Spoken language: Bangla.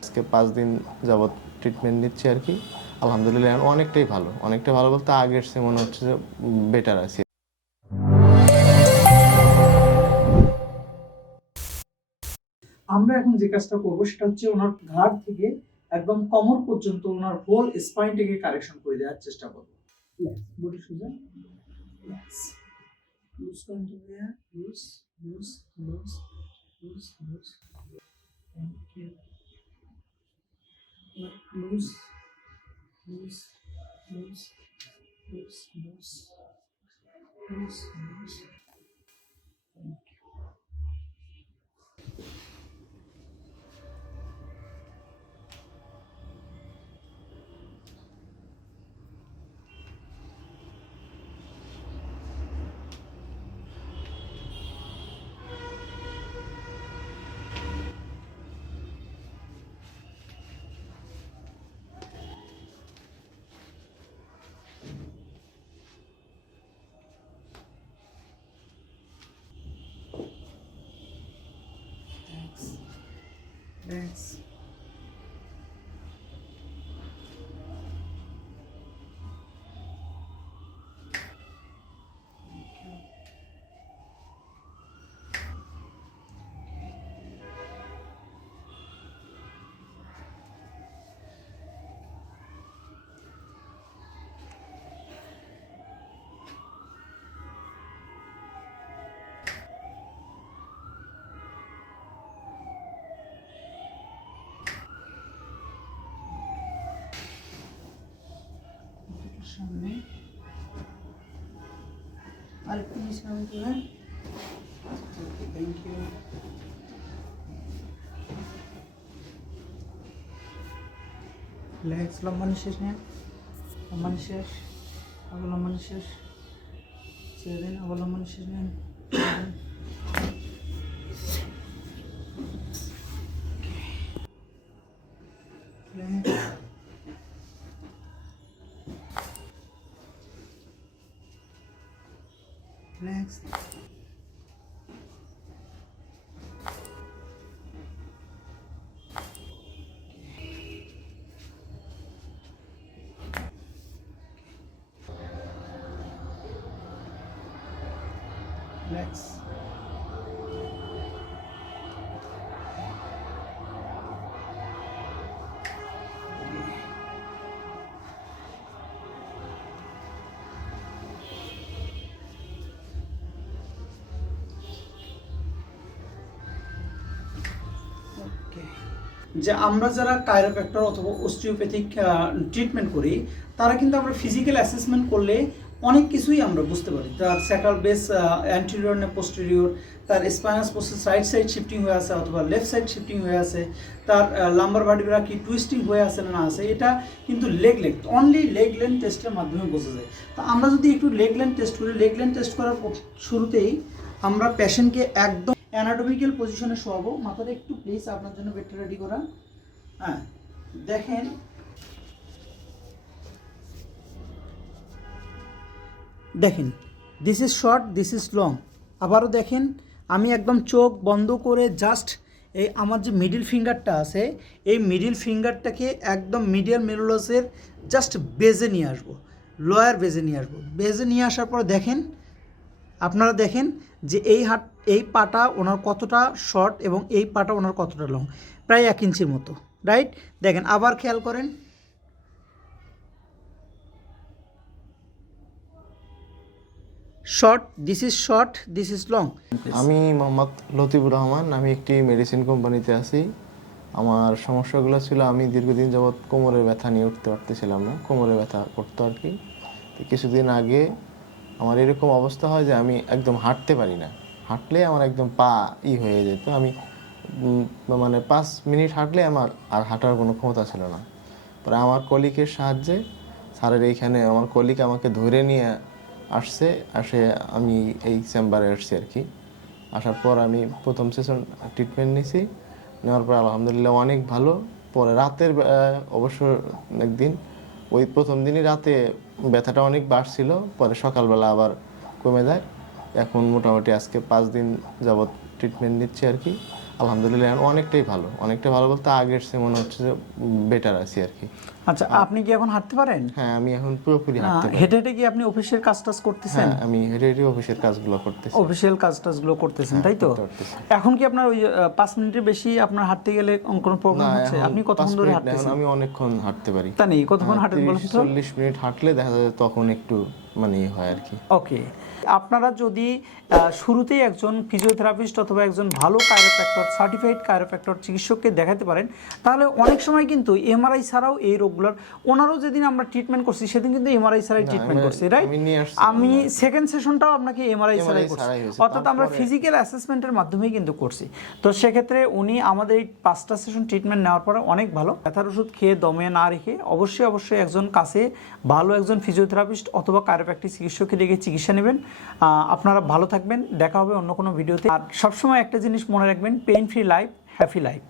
আজকে 5 দিন যাবৎ ট্রিটমেন্ট নিচ্ছি আর কি। আলহামদুলিল্লাহ এখন অনেকটাই ভালো বলতে আগের চেয়ে মনে হচ্ছে যে বেটার আছি। আমরা এখন যে কাজটা করব সেটা হচ্ছে ওনার ঘাড় থেকে একদম কোমর পর্যন্ত ওনার হোল স্পাইনটাকে কারেকশন করে দেওয়ার চেষ্টা করব। বডি সোজা, loose control, loose loose loose loose loose, thank you, loose loose loose loose loose loose loose, thank you. Thanks. সামনে আরেকটু বিশ্রাম করে, থ্যাংক ইউ। রিল্যাক্স, লম্বা নিঃশ্বাস নেন, লম্বা নিঃশ্বাস, আবার লম্বা নিঃশ্বাস ছেড়ে দিন, আবার লম্বা নিঃশ্বাস নেন, রিল্যাক্স, রিল্যাক্স। যে আমরা যারা কাইরোপ্র্যাক্টর অথবা অস্টিওপ্যাথিক ট্রিটমেন্ট করি, তারা কিন্তু আমরা ফিজিক্যাল অ্যাসেসমেন্ট করলে অনেক কিছুই আমরা বুঝতে পারি। তার স্যাকাল বেস অ্যান্টিরিয়র না পোস্টেরিয়র, তার spinous process right side shifting হয়ে আছে অথবা লেফট সাইড শিফটিং হয়ে আছে, তার লাম্বার ভার্টিব্রা কি টুইস্টিং হয়ে আছে না আছে, এটা কিন্তু লেগ অনলি লেগ লেন্থ টেস্টের মাধ্যমে বোঝা যায়। তো আমরা যদি একটু লেগ লেন্থ টেস্ট করি, লেগ লেন্থ টেস্ট করার শুরুতেই আমরা পেশেন্টকে একদম অ্যানাটমিক্যাল পজিশনে শোয়াবো। মাথাটা একটু প্লিজ আপনার জন্য বেডটা রেডি করা। হ্যাঁ, দেখেন দেখেন, this is short, this is long. আবারও দেখেন, আমি একদম চোখ বন্ধ করে জাস্ট এই আমার যে মিডিল ফিঙ্গারটা আছে, এই মিডিল ফিঙ্গারটাকে একদম মিডিয়াল মেরুলাসের জাস্ট বেজে নিয়ে আসবো, লোয়ার বেজে নিয়ে আসবো। বেজে নিয়ে আসার পর দেখেন, আপনারা দেখেন যে এই পাটা ওনার কতটা শর্ট এবং এই পাটা ওনার কতটা লং, প্রায় 1 ইঞ্চির মতো, রাইট? দেখেন, আবার খেয়াল করেন, short, this is short, this is long. আমি মোহাম্মদ লতিফুর রহমান, আমি একটি মেডিসিন কোম্পানিতে আছি। আমার সমস্যাগুলো ছিল, আমি দীর্ঘদিন যাবৎ কোমরের ব্যথা নিয়ে উঠতে পারতেছিলাম না, কোমরে ব্যথা করতো আর কি। তো কিছুদিন আগে আমার এরকম অবস্থা হয় যে আমি একদম হাঁটতে পারি না, হাঁটলে আমার একদম পা হয়ে যেত। আমি মানে 5 মিনিট হাঁটলে আমার আর হাঁটার কোনো ক্ষমতা ছিল না। পরে আমার কলিগের সাহায্যে, স্যারের এইখানে আমার কলিগ আমাকে ধরে নিয়ে আসে আমি এই চেম্বারে আসছি আর কি। আসার পর আমি প্রথম সেশন ট্রিটমেন্ট নিয়েছি, নেওয়ার পর আলহামদুলিল্লাহ অনেক ভালো। পরে রাতের অবশ্য একদিন ওই প্রথম দিনই রাতে ব্যথাটা অনেক বাড়ছিল, পরে সকালবেলা আবার কমে যায়। এখন মোটামুটি আজকে 5 দিন যাবৎ ট্রিটমেন্ট নিচ্ছি আর কি। আলহামদুলিল্লাহ এখন অনেকটাই ভালো বলতে আগের চেয়ে মনে হচ্ছে যে বেটার আছি আর কি। আচ্ছা, আপনি কি এখন হাঁটতে পারেন? হ্যাঁ, আমি এখন পুরোপুরি হাঁটতে পারি। হেঁটে হেঁটে কি আপনি অফিসের কাজ টাজ করতেছেন? হ্যাঁ, আমি হেঁটে হেঁটে অফিসের কাজগুলো করতেছি। অফিসিয়াল কাজ টাজগুলো করতেছেন, তাই তো? করতে পারতেছি। এখন কি আপনার ওই 5 মিনিটের বেশি আপনার হাঁটতে গেলে কোনো প্রবলেম না, হচ্ছে? এখন আপনি 5 কতক্ষণ ধরে মিনিট না, হাঁটতেছেন? এখন আমি অনেকক্ষণ হাঁটতে পারি। তা নেই, কতক্ষণ হাঁটেন বলুন তো? 30-40 মিনিট হাঁটলে দেখা যায় তখন একটু মানে হয় আর কি। ওকে, আপনারা যদি শুরুতেই একজন ফিজিওথেরাপিস্ট অথবা একজন ভালো কায়োপ্র্যাক্টর, সার্টিফাইড কায়োপ্র্যাক্টর চিকিৎসককে দেখাতে পারেন, তাহলে অনেক সময় কিন্তু এমআরআই ছাড়াও এই রোগগুলোর, ওনারও যেদিন আমরা ট্রিটমেন্ট করছি সেদিন কিন্তু এমআরআই ছাড়াই ট্রিটমেন্ট করছি, রাইট? আমি সেকেন্ড সেশনটাও আপনাকে এমআরআই ছাড়াই করছি, অর্থাৎ আমরা ফিজিক্যাল অ্যাসেসমেন্টের মাধ্যমেই কিন্তু করছি। তো সেক্ষেত্রে উনি আমাদের এই 5টা সেশন ট্রিটমেন্ট নেওয়ার পরে অনেক ভালো। ব্যথার ওষুধ খেয়ে দমে না রেখে অবশ্যই একজন কাছে ভালো একজন ফিজিওথেরাপিস্ট অথবা কায়োপ্র্যাক্টিক চিকিৎসককে ডেকে চিকিৎসা নেবেন। আপনারা ভালো থাকবেন, দেখা হবে অন্য কোনো ভিডিওতে। আর সবসময় একটা জিনিস মনে রাখবেন, pain free life, happy life.